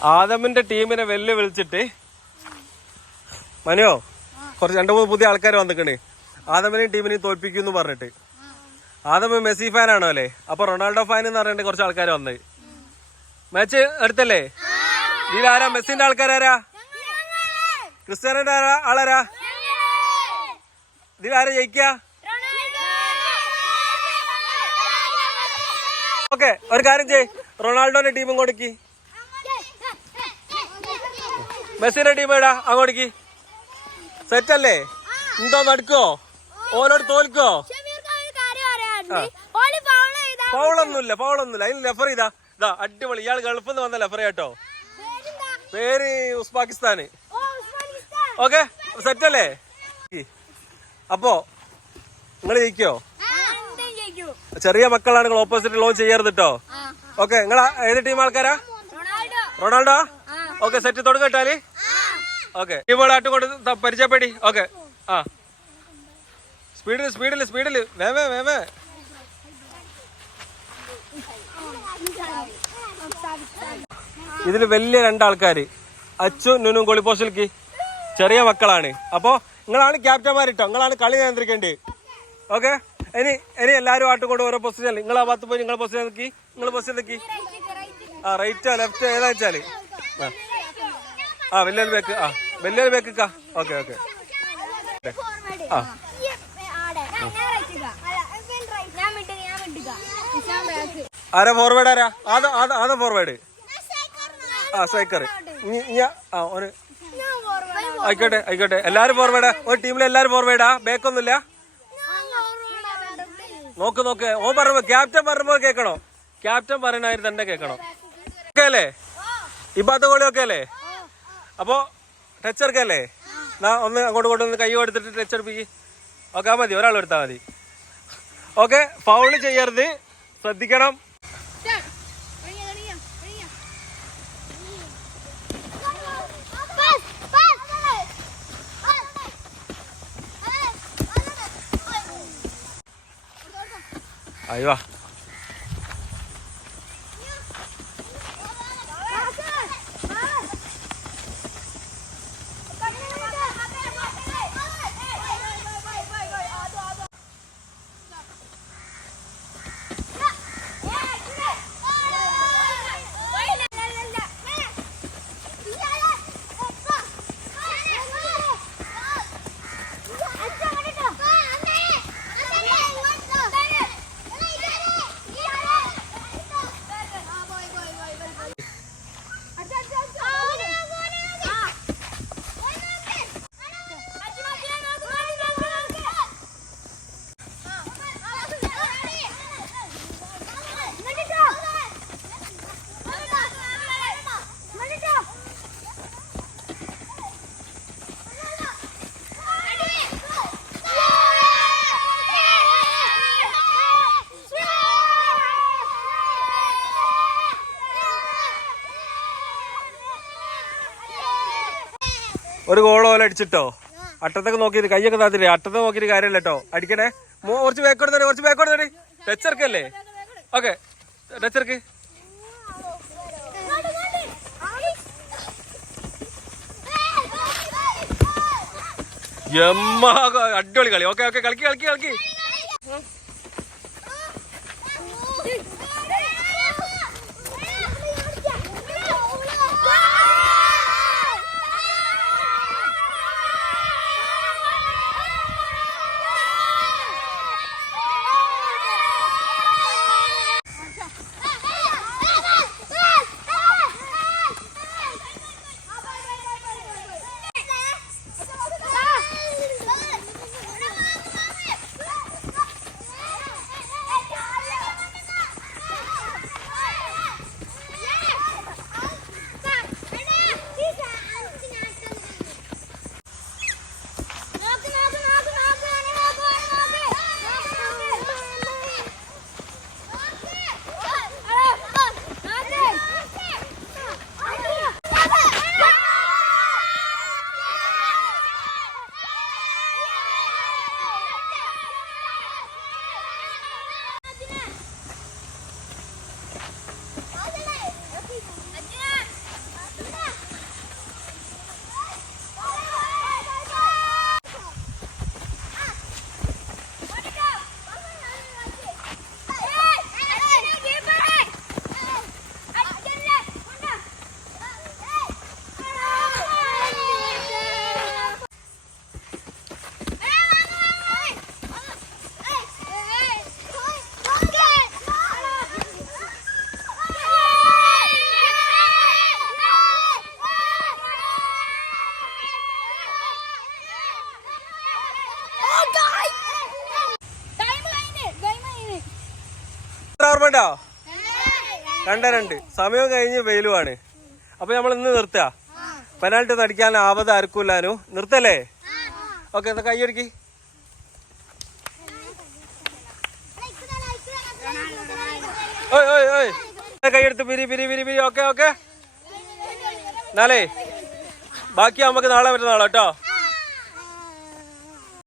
ആദമിന്റെ ടീമിനെ വെല്ലു വിളിച്ചിട്ട് മനയോ കുറച്ച് രണ്ടു മൂന്ന് പുതിയ ആൾക്കാർ വന്നിക്കണ്. ആദമിനെയും ടീമിനെയും തോൽപ്പിക്കും എന്ന് പറഞ്ഞിട്ട്. ആദമ മെസ്സി ഫാൻ ആണോ അല്ലേ? അപ്പൊ റൊണാൾഡോ ഫാൻ എന്ന് പറഞ്ഞിട്ട് കുറച്ച് ആൾക്കാർ വന്നത് മാച്ച് എടുത്തല്ലേ ഇതിലാരാ മെസ്സിന്റെ ആൾക്കാരാരാ ക്രിസ്ത്യാനോന്റെ ആരാ? ആളാരാ? ഇതിലാരാ ജയിക്ക? ഓക്കെ ഒരു കാര്യം ചെയ് റൊണാൾഡോന്റെ ടീമും ഇങ്ങോട്ടേക്ക് മെസ്സിന്റെ ടീം എടാ അങ്ങോട്ടേക്ക്. സെറ്റ് അല്ലേ? എന്തോ നടക്കോ? ഓലോട് തോൽക്കോ? പൗളൊന്നുമില്ല പൗളൊന്നുമില്ല അതിന് ലെഫർ ഇതാ. ഇതാ അടിപൊളി. ഇയാൾ ഗൾഫിൽ നിന്ന് വന്ന ലെഫർ കേട്ടോ പേര് ഉസ്ബാക്കിസ്ഥാന്. ഓക്കെ സെറ്റ് അല്ലേ? അപ്പോ നിങ്ങൾ ജയിക്കോ? ചെറിയ മക്കളാണ് നിങ്ങൾ ഓപ്പോസിറ്റ് ലോൺ ചെയ്യരുത് കേട്ടോ ഓക്കെ നിങ്ങൾ ഏത് ടീം ആൾക്കാരാ? റൊണാൾഡോ? ഓക്കെ സെറ്റ് തുടങ്ങട്ടാൽ ഓക്കെ ടീമുകളായിട്ട് കൊണ്ട് ത- പരിചയപ്പെടി. ഓക്കെ ആ. സ്പീഡിൽ സ്പീഡിൽ സ്പീഡിൽ വേവേ വേവേ ഇതിൽ വലിയ രണ്ടാൾക്കാര്. അച്ചു നുനും കൊളിപ്പോസിൽക്ക് ചെറിയ മക്കളാണ്. അപ്പോ നിങ്ങളാണ് ക്യാപ്റ്റന്മാർ ഇട്ടോ നിങ്ങളാണ് കളി നിയന്ത്രിക്കേണ്ടത്. ഓക്കെ ഇനി ഇനി എല്ലാവരും ആട്ടും കൊണ്ട് ഓരോ പൊസിഷൻ നിങ്ങൾ ആ ഭാഗത്ത് പോയി നിങ്ങളെ പൊസിഷൻ നിൽക്കി നിങ്ങൾ പൊസിഷൻ നിൽക്കി ആ റൈറ്റോ ലെഫ്റ്റോ ഏതാ വെച്ചാൽ? ആ. വലിയ ബേക്ക്. ആ വലിയ ബേക്ക് ഓക്കെ ഓക്കെ. ആ. ആരാ ഫോർവേഡ് ആരാ? ആദ ആദ ആദ ഫോർവേഡ് ആ സൈക്കർ ആ ഒരു ആയിക്കോട്ടെ ആയിക്കോട്ടെ. എല്ലാരും ഫോർവേഡ് ഒരു ടീമിൽ എല്ലാരും ഫോർവേഡാ ബേക്കൊന്നുമില്ല നോക്ക് നോക്ക്. ഓ പറയുമ്പോ ക്യാപ്റ്റൻ പറയുമ്പോ കേക്കണോ? ക്യാപ്റ്റൻ പറയണായിരുന്നു തന്നെ കേക്കണോ? ഓക്കെ ഈ ഭാഗത്ത് അല്ലേ? അപ്പോ ടച്ച് എടുക്കല്ലേ എന്നാ ഒന്ന് അങ്ങോട്ട് കൊണ്ടൊന്ന് കൈ കൊടുത്തിട്ട് ടച്ച് എടുപ്പിക്ക് ഓക്കെ മതി. ഒരാൾ എടുത്താൽ മതി. ഓക്കെ ഫൗൾ ചെയ്യരുത്. ശ്രദ്ധിക്കണം. അയ്യോ ഒരു ഗോൾ ഓല അടിച്ചിട്ടോ? അട്ടത്തൊക്കെ നോക്കിയിട്ട് കൈയൊക്കെ താത്തില്ലേ? അട്ടത്തെ നോക്കിയിട്ട് കാര്യമില്ല കേട്ടോ അടിക്കണേ. മോ- കുറച്ച് ബേക്കോട് കുറച്ച് ബേക്കോട് തടി ടച്ചർക്കല്ലേ ഓക്കെ ടച്ചർക്ക് എമ്മ അടിപൊളി കളി. ഓക്കെ ഓക്കെ കളിക്ക് കളിക്ക് കളിക്ക്. രണ്ടോ രണ്ട് രണ്ട്. സമയം കഴിഞ്ഞ് വെയിലുമാണ് അപ്പൊ നമ്മൾ ഇന്ന് നിർത്തുക. പെനാൾട്ടി നടിക്കാൻ ആപത് ആർക്കൂലാനു നിർത്തല്ലേ? ഓക്കെ എന്നാ കൈയടിക്ക് ഓയ് ഓയ് ഓയ്. കൈയെടുത്ത് പിരി പിരി പിരി പിരി. Okay okay. എന്നാലേ ബാക്കി നമുക്ക് നാളെ മറ്റന്നാളോ കേട്ടോ.